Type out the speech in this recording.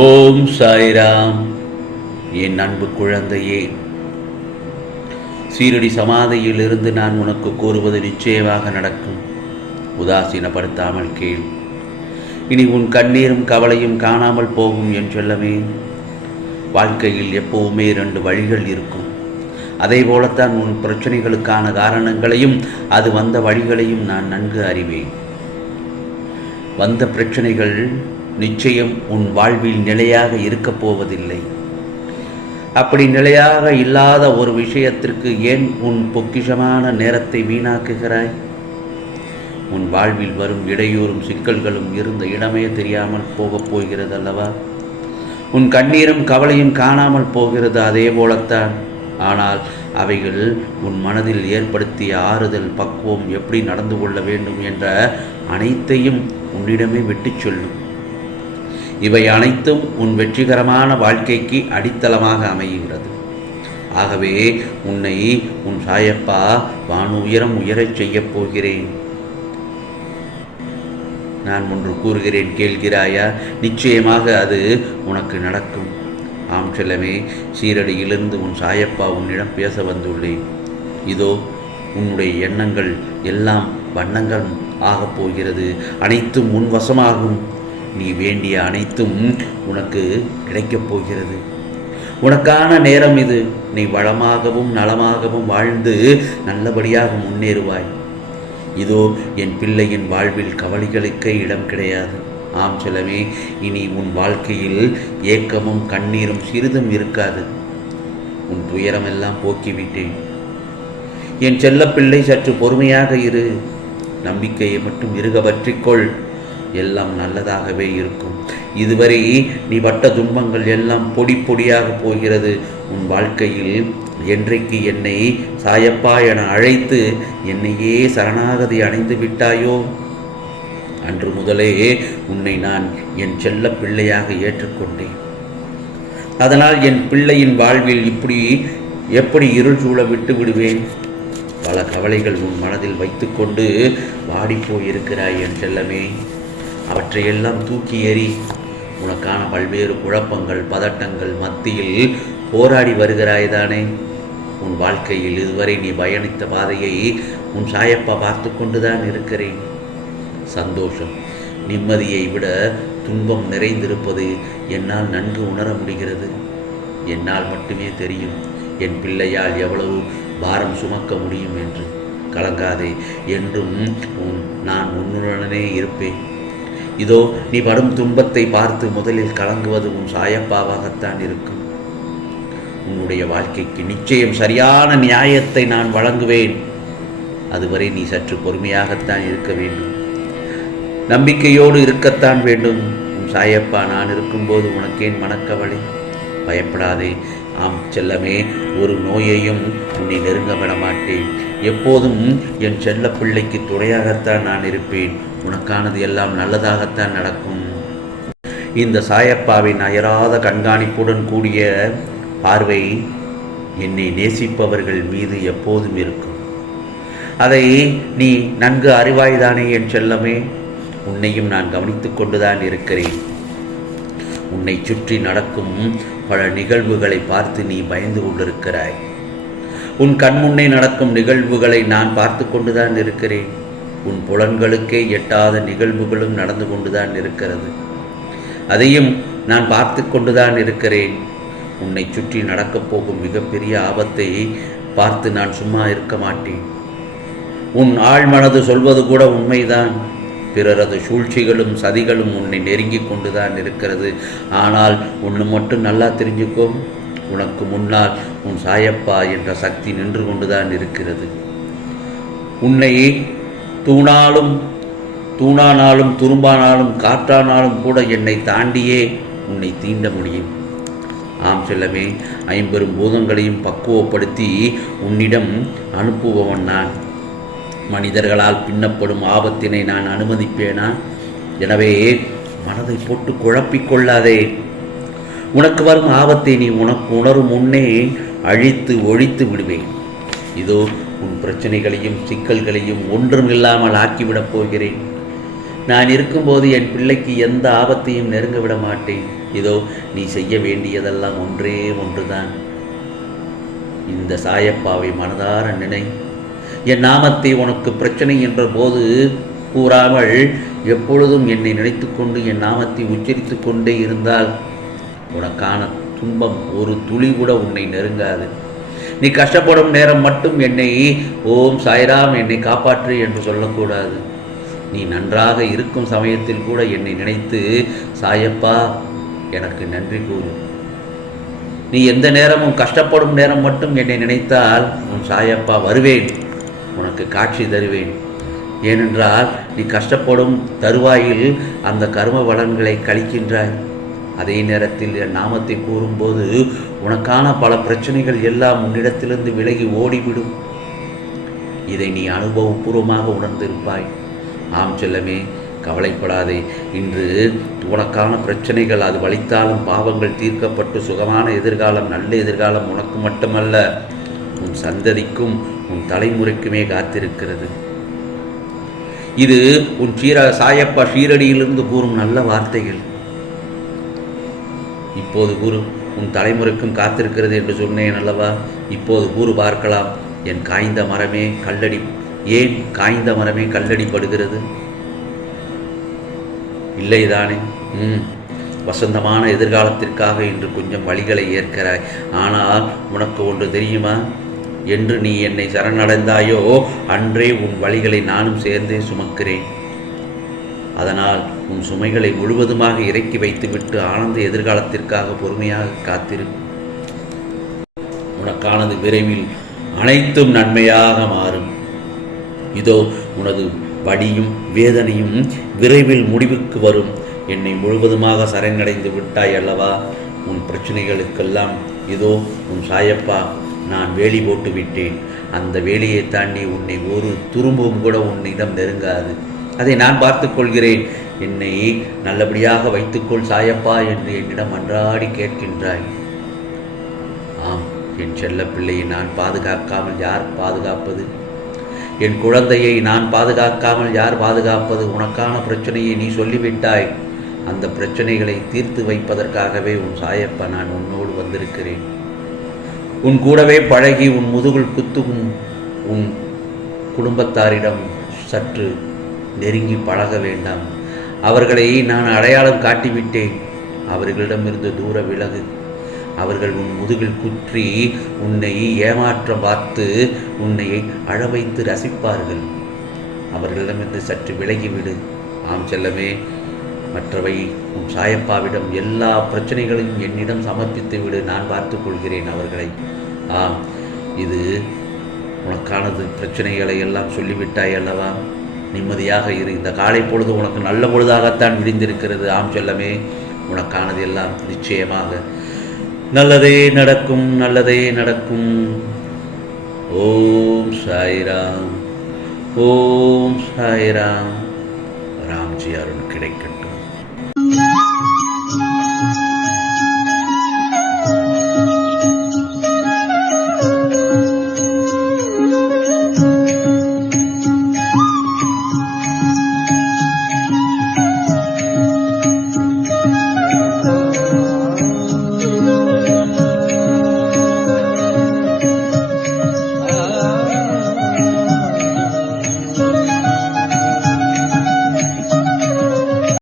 ஓம் சாய்ராம். என் அன்பு குழந்தையே சீரடி சமாதியிலிருந்து நான் உனக்கு கூறுவது நிச்சயமாக நடக்கும். உதாசீனப்படுத்தாமல் கேள். இனி உன் கண்ணீரும் கவலையும் காணாமல் போகும் என் சொல்லவே வாழ்க்கையில் எப்பவுமே ரெண்டு வழிகள் இருக்கும். அதே போலத்தான் உன் பிரச்சனைகளுக்கான காரணங்களையும் அது வந்த வழிகளையும் நான் நன்கு அறிவேன். வந்த பிரச்சனைகள் நிச்சயம் உன் வாழ்வில் நிலையாக இருக்கப் போவதில்லை. அப்படி நிலையாக இல்லாத ஒரு விஷயத்திற்கு ஏன் உன் பொக்கிஷமான நேரத்தை வீணாக்குகிறாய்? உன் வாழ்வில் வரும் இடையூறும் சிக்கல்களும் இருந்த இடமே தெரியாமல் போகப் போகிறது அல்லவா உன் கண்ணீரும் கவலையும் காணாமல் போகிறது அதே போலத்தான். ஆனால் அவைகள் உன் மனதில் ஏற்படுத்திய ஆறுதல் பக்குவம் எப்படி நடந்து கொள்ள வேண்டும் என்ற அனைத்தையும் உன்னிடமே விட்டுச் சொல்லும். இவை அனைத்தும் உன் வெற்றிகரமான வாழ்க்கைக்கு அடித்தளமாக அமைகிறது. ஆகவே உன்னை உன் சாயப்பா வானு உயரம் உயரச் செய்யப் போகிறேன். நான் ஒன்று கூறுகிறேன் கேள்கிறாயா? நிச்சயமாக அது உனக்கு நடக்கும். ஆம் செல்லமே சீரடியிலிருந்து உன் சாயப்பா உன்னிடம் பேச வந்துள்ளேன். இதோ உன்னுடைய எண்ணங்கள் எல்லாம் வண்ணங்கள் ஆகப் போகிறது. அனைத்தும் உன் வசமாகும். நீ வேண்டிய அனைத்தும் உனக்கு கிடைக்கப் போகிறது. உனக்கான நேரம் இது. நீ வளமாகவும் நலமாகவும் வாழ்ந்து நல்லபடியாக முன்னேறுவாய். இதோ என் பிள்ளையின் வாழ்வில் கவலைகளுக்கே இடம் கிடையாது. ஆம் செலவே இனி உன் வாழ்க்கையில் ஏக்கமும் கண்ணீரும் சிறிதும் இருக்காது. உன் துயரமெல்லாம் போக்கிவிட்டேன். என் செல்லப்பிள்ளை சற்று பொறுமையாக இரு. நம்பிக்கையை மட்டும் இருக பற்றிக்கொள் எல்லாம் நல்லதாகவே இருக்கும். இதுவரை நீ பட்ட துன்பங்கள் எல்லாம் பொடி பொடியாக போகிறது. உன் வாழ்க்கையில் என்றைக்கு என்னை சாயப்பா என அழைத்து என்னையே சரணாகதி அடைந்து விட்டாயோ? அன்று முதலே உன்னை நான் என் செல்ல பிள்ளையாக ஏற்றுக்கொண்டேன். அதனால் என் பிள்ளையின் வாழ்வில் இப்படி எப்படி இருள் சூழ விட்டு விடுவேன்? பல கவலைகள் உன் மனதில் வைத்துக்கொண்டு வாடிப்போயிருக்கிறாய் என் செல்லமே. அவற்றையெல்லாம் தூக்கி எறி உனக்கான பல்வேறு குழப்பங்கள் பதட்டங்கள் மத்தியில் போராடி வருகிறாய்தானே? உன் வாழ்க்கையில் இதுவரை நீ பயணித்த பாதையை உன் சாயப்பா பார்த்து கொண்டுதான் இருக்கிறேன். சந்தோஷம். நிம்மதியை விட துன்பம் நிறைந்திருப்பது என்னால் நன்கு உணர முடிகிறது. என்னால் மட்டுமே தெரியும் என் பிள்ளையால் எவ்வளவு பாரம் சுமக்க முடியும் என்று. கலங்காதே என்றும் உன் நான் உன்னுடனே இருப்பேன். இதோ நீ படும் துன்பத்தை பார்த்து முதலில் கலங்குவது உன் சாயப்பாவாகத்தான் இருக்கும். உன்னுடைய வாழ்க்கைக்கு நிச்சயம் சரியான நியாயத்தை நான் வழங்குவேன். அதுவரை நீ சற்று பொறுமையாகத்தான் இருக்க வேண்டும். நம்பிக்கையோடு இருக்கத்தான் வேண்டும். உன் சாயப்பா நான் இருக்கும்போது உனக்கேன் மனக்கவலை. பயப்படாதே. ஆம் செல்லமே ஒரு நோயையும் உன்னை நெருங்க விட மாட்டேன். எப்போதும் என் செல்ல பிள்ளைக்கு துணையாகத்தான் நான் இருப்பேன். உனக்கானது எல்லாம் நல்லதாகத்தான் நடக்கும். இந்த சாயப்பாவின் அயராத கண்காணிப்புடன் கூடிய பார்வை என்னை நேசிப்பவர்கள் மீது எப்போதும் இருக்கும். அதை நீ நன்கு அறிவாய்தானே என் செல்லமே? உன்னையும் நான் கவனித்து கொண்டுதான் இருக்கிறேன். உன்னை சுற்றி நடக்கும் பல நிகழ்வுகளை பார்த்து நீ பயந்து கொண்டிருக்கிறாய். உன் கண்முன்னே நடக்கும் நிகழ்வுகளை நான் பார்த்து கொண்டுதான் இருக்கிறேன். உன் புலன்களுக்கே எட்டாத நிகழ்வுகளும் நடந்து கொண்டுதான் இருக்கிறது. அதையும் நான் பார்த்து கொண்டுதான் இருக்கிறேன். உன்னை சுற்றி நடக்கப் போகும் மிகப்பெரிய ஆபத்தை பார்த்து நான் சும்மா இருக்க மாட்டேன். உன் ஆழ்மனது சொல்வது கூட உண்மைதான். பிறரது சூழ்ச்சிகளும் சதிகளும் உன்னை நெருங்கி கொண்டுதான் இருக்கிறது. ஆனால் ஒன்று மட்டும் நல்லா தெரிஞ்சுக்கோ. உனக்கு முன்னால் உன் சாயப்பா என்ற சக்தி நின்று கொண்டுதான் இருக்கிறது. உன்னை தூணாலும் தூணானாலும் துரும்பானாலும் காற்றானாலும் கூட என்னை தாண்டியே உன்னை தீண்ட முடியும். ஆம் செல்லமே ஐம்பெரும் பூதங்களையும் பக்குவப்படுத்தி உன்னிடம் அனுப்புபவன் நான். மனிதர்களால் பின்னப்படும் ஆபத்தினை நான் அனுமதிப்பேனா? எனவே மனதை போட்டு குழப்பிக் கொள்ளாதே. உனக்கு வரும் ஆபத்தை நீ உனக்கு உணரும் முன்னே அழித்து ஒழித்து விடுவேன். இதோ உன் பிரச்சனைகளையும் சிக்கல்களையும் ஒன்றும் இல்லாமல் ஆக்கிவிடப் போகிறேன். நான் இருக்கும்போது என் பிள்ளைக்கு எந்த ஆபத்தையும் நெருங்க விட மாட்டேன். இதோ நீ செய்ய வேண்டியதெல்லாம் ஒன்றே ஒன்றுதான். இந்த சாயப்பாவை மனதார நினை. என் நாமத்தை உனக்கு பிரச்சனை என்ற போது கூறாமல் எப்பொழுதும் என்னை நினைத்துக்கொண்டு என் நாமத்தை உச்சரித்து கொண்டே இருந்தால் உனக்கான துன்பம் ஒரு துளி கூட உன்னை நெருங்காது. நீ கஷ்டப்படும் நேரம் மட்டும் என்னை ஓம் சாய்ராம் என்னை காப்பாற்று என்று சொல்லக்கூடாது. நீ நன்றாக இருக்கும் சமயத்தில் கூட என்னை நினைத்து சாயப்பா எனக்கு நன்றி கூறு. நீ எந்த நேரமும் கஷ்டப்படும் நேரம் மட்டும் என்னை நினைத்தால் உன் சாயப்பா வருவேன். உனக்கு காட்சி தருவேன். ஏனென்றால் நீ கஷ்டப்படும் தருவாயில் அந்த கர்ம பலன்களை கழிக்கின்றாய். அதே நேரத்தில் என் நாமத்தை கூறும்போது உனக்கான பல பிரச்சனைகள் எல்லாம் உன்னிடத்திலிருந்து விலகி ஓடிவிடும். இதை நீ அனுபவபூர்வமாக உணர்ந்திருப்பாய். ஆம் செல்லமே கவலைப்படாதே. இன்று உனக்கான பிரச்சனைகள் அது வலித்தாலும் பாவங்கள் தீர்க்கப்பட்டு சுகமான எதிர்காலம் நல்ல எதிர்காலம் உனக்கு மட்டுமல்ல உன் சந்ததிக்கும் உன் தலைமுறைக்குமே காத்திருக்கிறது. இது உன் சீர சாயப்பா ஷீரடியிலிருந்து கூறும் நல்ல வார்த்தைகள். இப்போது கூறு உன் தலைமுறைக்கும் காத்திருக்கிறது என்று சொன்னேன் அல்லவா? இப்போது கூறு பார்க்கலாம். என் காய்ந்த மரமே கல்லடி ஏன் காய்ந்த மரமே கல்லடிப்படுகிறது? இல்லைதானே ம் வசந்தமான எதிர்காலத்திற்காக இன்று கொஞ்சம் வழிகளை ஏற்கிறாய். ஆனால் உனக்கு ஒன்று தெரியுமா? என்று நீ என்னை சரணடைந்தாயோ அன்றே உன் வழிகளை நானும் சேர்ந்தே சுமக்கிறேன். அதனால் உன் சுமைகளை முழுவதுமாக இறக்கி வைத்துவிட்டு ஆனந்த எதிர்காலத்திற்காக பொறுமையாக காத்திரு. உனக்கானது விரைவில் அனைத்தும் நன்மையாக மாறும். இதோ உனது வழியும் வேதனையும் விரைவில் முடிவுக்கு வரும். என்னை முழுவதுமாக சரணடைந்து விட்டாய் அல்லவா? உன் பிரச்சனைகளுக்கெல்லாம் இதோ உன் சாயப்பா நான் வேலி போட்டு விட்டேன் அந்த வேலியை தாண்டி உன்னை ஒரு துரும்பும் கூட உன்னிடம் நெருங்காது. அதை நான் பார்த்து கொள்கிறேன் என்னை நல்லபடியாக வைத்துக்கொள் சாயப்பா என்று என்னிடம் அன்றாடி கேட்கின்றாய். ஆம் என் செல்ல பிள்ளையை நான் பாதுகாக்காமல் யார் பாதுகாப்பது? என் குழந்தையை நான் பாதுகாக்காமல் யார் பாதுகாப்பது? உனக்கான பிரச்சனையை நீ சொல்லிவிட்டாய். அந்த பிரச்சனைகளை தீர்த்து வைப்பதற்காகவே உன் சாயப்பா நான் உன்னோடு வந்திருக்கிறேன். உன் கூடவே பழகி உன் முதுகுள் குத்தும் உன் குடும்பத்தாரிடம் சற்று நெருங்கி பழக வேண்டாம். அவர்களை நான் அடையாளம் காட்டிவிட்டேன். அவர்களிடமிருந்து தூர விலகு. அவர்கள் உன் முதுகில் குற்றி உன்னை ஏமாற்ற பார்த்து உன்னை அழ வைத்து ரசிப்பார்கள். அவர்களிடமிருந்து சற்று விலகிவிடு. ஆம் செல்லமே மற்றவை உன் சாயப்பாவிடம் எல்லா பிரச்சனைகளையும் என்னிடம் சமர்ப்பித்து விடு. நான் பார்த்து கொள்கிறேன் அவர்களை. ஆம் இது உனக்கானது. பிரச்சனைகளை எல்லாம் சொல்லிவிட்டாய் அல்லவா? நிம்மதியாக இரு. இந்த காலை பொழுது உனக்கு நல்ல பொழுதாகத்தான் விடிந்திருக்கிறது. ஆம் செல்லமே உனக்கானது எல்லாம் நிச்சயமாக. நல்லதே நடக்கும் நல்லதே நடக்கும். ஓம் சாய்ராம் ஓம் சாய்ராம். ராம்ஜி அருண் கிடைக்கட்டும்.